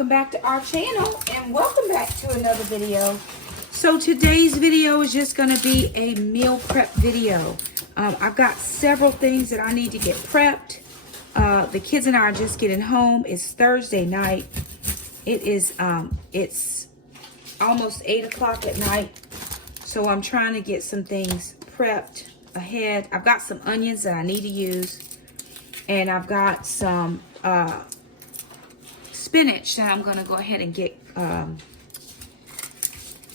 welcome back to our channel and welcome back to another video. So today's video is just going to be a meal prep video. I've got several things that I need to get prepped. The kids and I are just getting home. It's Thursday night. It's almost 8 o'clock at night. So I'm trying to get some things prepped ahead. I've got some onions that I need to use. And I've got some spinach that I'm going to go ahead and get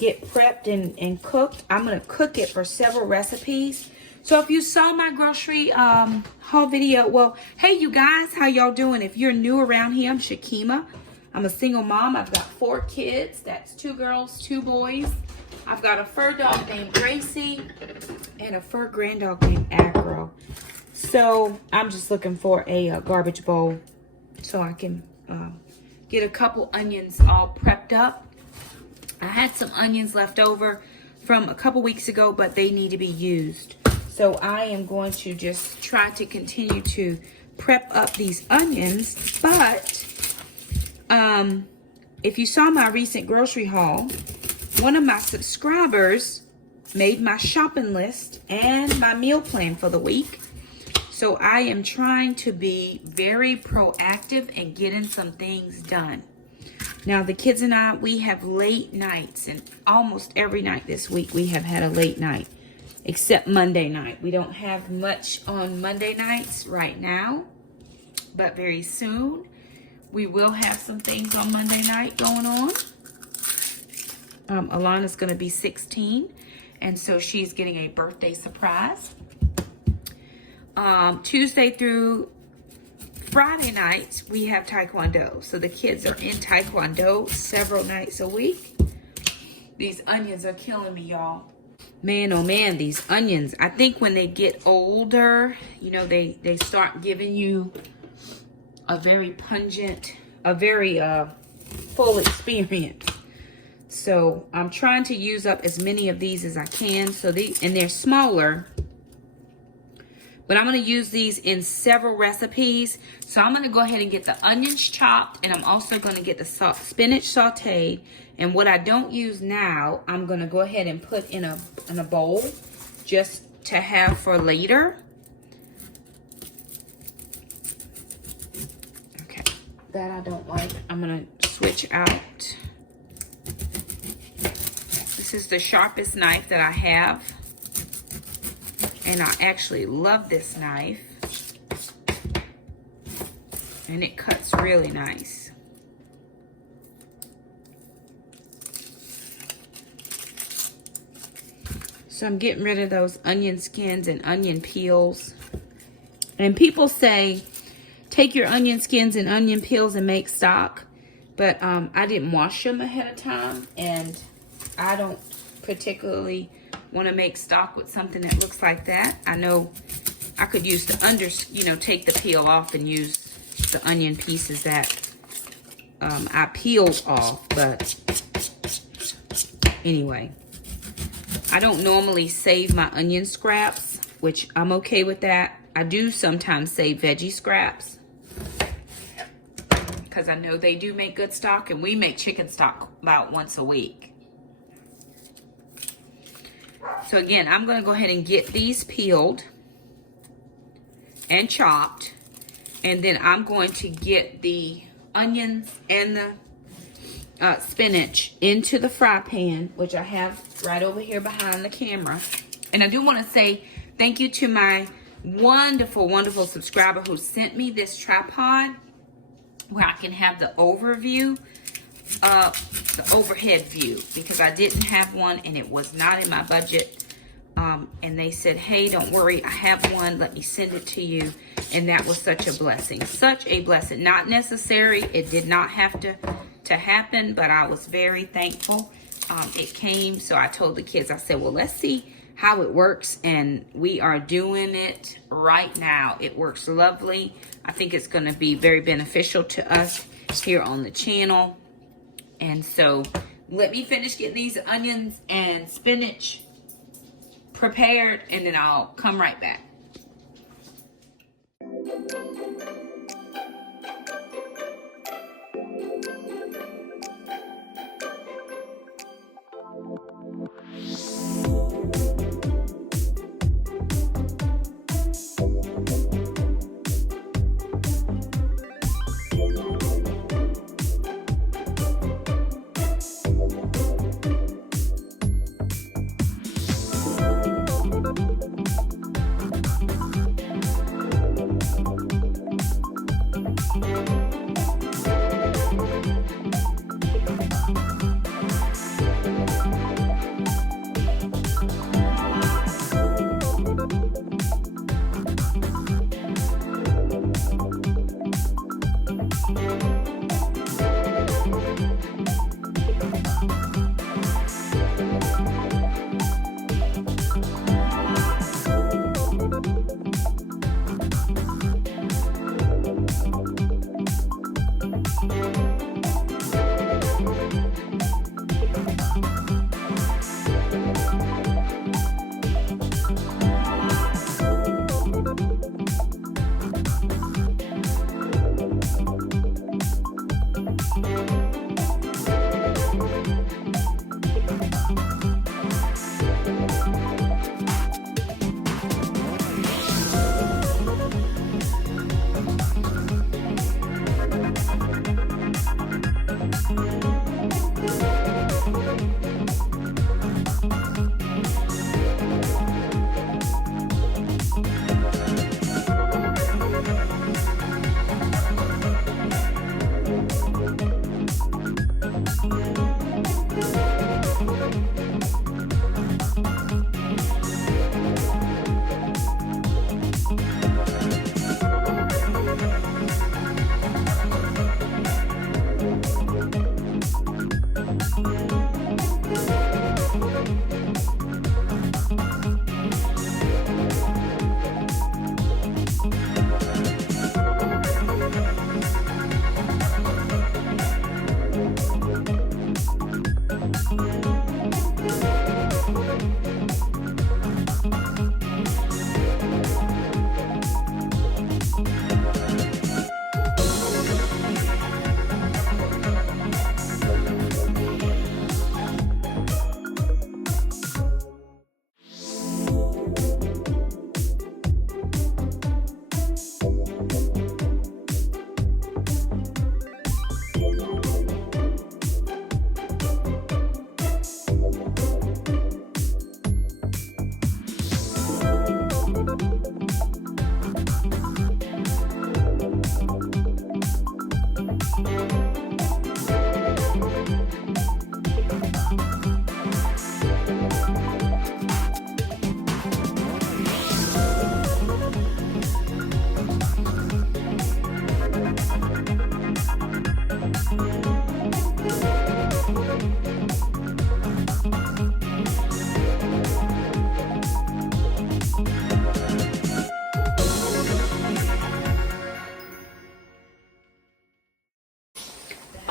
prepped and cooked. I'm going to cook it for several recipes. So if you saw my grocery haul video, well, hey you guys, how y'all doing? If you're new around here, I'm Shakema. I'm a single mom. I've got 4 kids. That's 2 girls, 2 boys. I've got a fur dog named Gracie and a fur grand dog named Acro. So I'm just looking for a garbage bowl so I can get a couple onions all prepped up. I had some onions left over from a couple weeks ago, but they need to be used. So I am going to just try to continue to prep up these onions. But if you saw my recent grocery haul, one of my subscribers made my shopping list and my meal plan for the week. So I am trying to be very proactive and getting some things done. Now the kids and I, we have late nights, and almost every night this week we have had a late night, except Monday night. We don't have much on Monday nights right now, but very soon we will have some things on Monday night going on. Alana's going to be 16, and so she's getting a birthday surprise. Tuesday through Friday nights, we have Taekwondo. So the kids are in Taekwondo several nights a week. These onions are killing me, y'all. Man, oh man, these onions. I think when they get older, you know, they start giving you a very pungent, a very full experience. So I'm trying to use up as many of these as I can. So and they're smaller. But I'm going to use these in several recipes. So I'm going to go ahead and get the onions chopped. And I'm also going to get the spinach sauteed. And what I don't use now, I'm going to go ahead and put in a bowl just to have for later. Okay, that I don't like. I'm going to switch out. This is the sharpest knife that I have. And I actually love this knife. And it cuts really nice. So I'm getting rid of those onion skins and onion peels. And people say, take your onion skins and onion peels and make stock. But I didn't wash them ahead of time. And I don't particularly want to make stock with something that looks like that. I know I could use the take the peel off and use the onion pieces that I peeled off. But anyway, I don't normally save my onion scraps, which I'm okay with that. I do sometimes save veggie scraps because I know they do make good stock, and we make chicken stock about once a week. So again, I'm going to go ahead and get these peeled and chopped. And then I'm going to get the onions and the spinach into the fry pan, which I have right over here behind the camera. And I do want to say thank you to my wonderful, wonderful subscriber who sent me this tripod where I can have the overview. The overhead view, because I didn't have one and it was not in my budget. And they said, hey, don't worry, I have one, let me send it to you. And that was such a blessing, such a blessing. Not necessary, it did not have to happen, but I was very thankful. It came, so I told the kids, I said, well, let's see how it works. And we are doing it right now. It works lovely. I think it's going to be very beneficial to us here on the channel. And so let me finish getting these onions and spinach prepared, and then I'll come right back.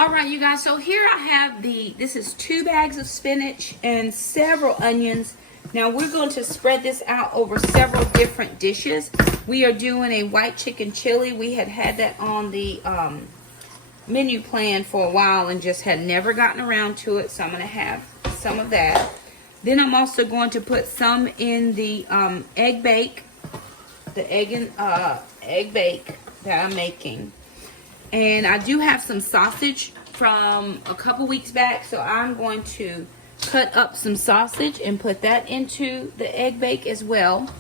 All right, you guys, so here I have this is 2 bags of spinach and several onions. Now we're going to spread this out over several different dishes. We are doing a white chicken chili. We had that on the menu plan for a while and just had never gotten around to it, so I'm going to have some of that. Then I'm also going to put some in the egg bake, the egg bake that I'm making. And I do have some sausage from a couple weeks back, so I'm going to cut up some sausage and put that into the egg bake as well.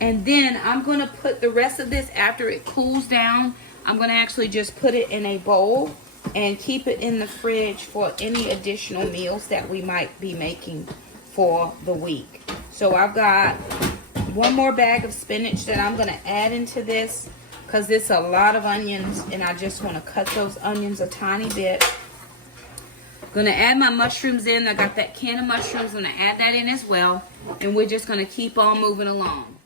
And then I'm going to put the rest of this after it cools down. I'm going to actually just put it in a bowl and keep it in the fridge for any additional meals that we might be making for the week. So I've got one more bag of spinach that I'm going to add into this because it's a lot of onions and I just want to cut those onions a tiny bit. Going to add my mushrooms in. I got that can of mushrooms. I'm going to add that in as well. And we're just going to keep on moving along.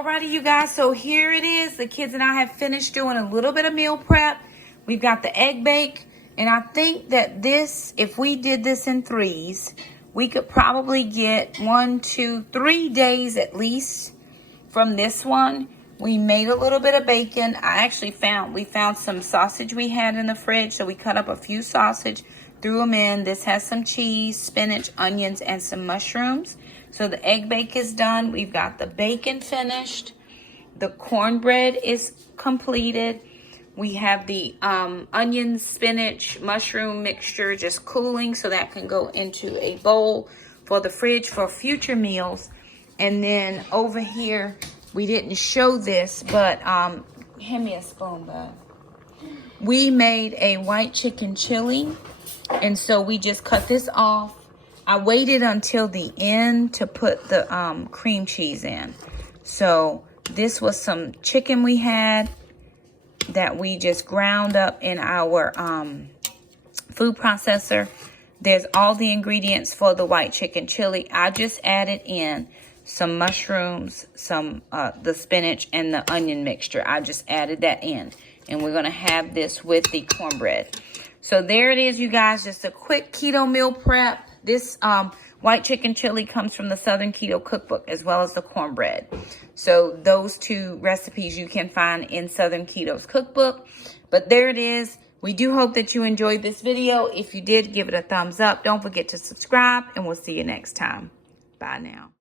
Alrighty, you guys, so here it is. The kids and I have finished doing a little bit of meal prep. We've got the egg bake, and I think that this, if we did this in threes, we could probably get 1, 2, 3 days at least from this one. We made a little bit of bacon. We found some sausage we had in the fridge, so we cut up a few sausage, threw them in. This has some cheese, spinach, onions, and some mushrooms. So the egg bake is done. We've got the bacon finished. The cornbread is completed. We have the onion, spinach, mushroom mixture just cooling so that can go into a bowl for the fridge for future meals. And then over here, we didn't show this, but hand me a spoon, bud. We made a white chicken chili, and so we just cut this off. I waited until the end to put the cream cheese in. So this was some chicken we had that we just ground up in our food processor. There's all the ingredients for the white chicken chili. I just added in some mushrooms, some the spinach, and the onion mixture. I just added that in. And we're going to have this with the cornbread. So there it is, you guys. Just a quick keto meal prep. This white chicken chili comes from the Southern Keto Cookbook as well as the cornbread. So those two recipes you can find in Southern Keto's cookbook. But there it is. We do hope that you enjoyed this video. If you did, give it a thumbs up. Don't forget to subscribe, and we'll see you next time. Bye now.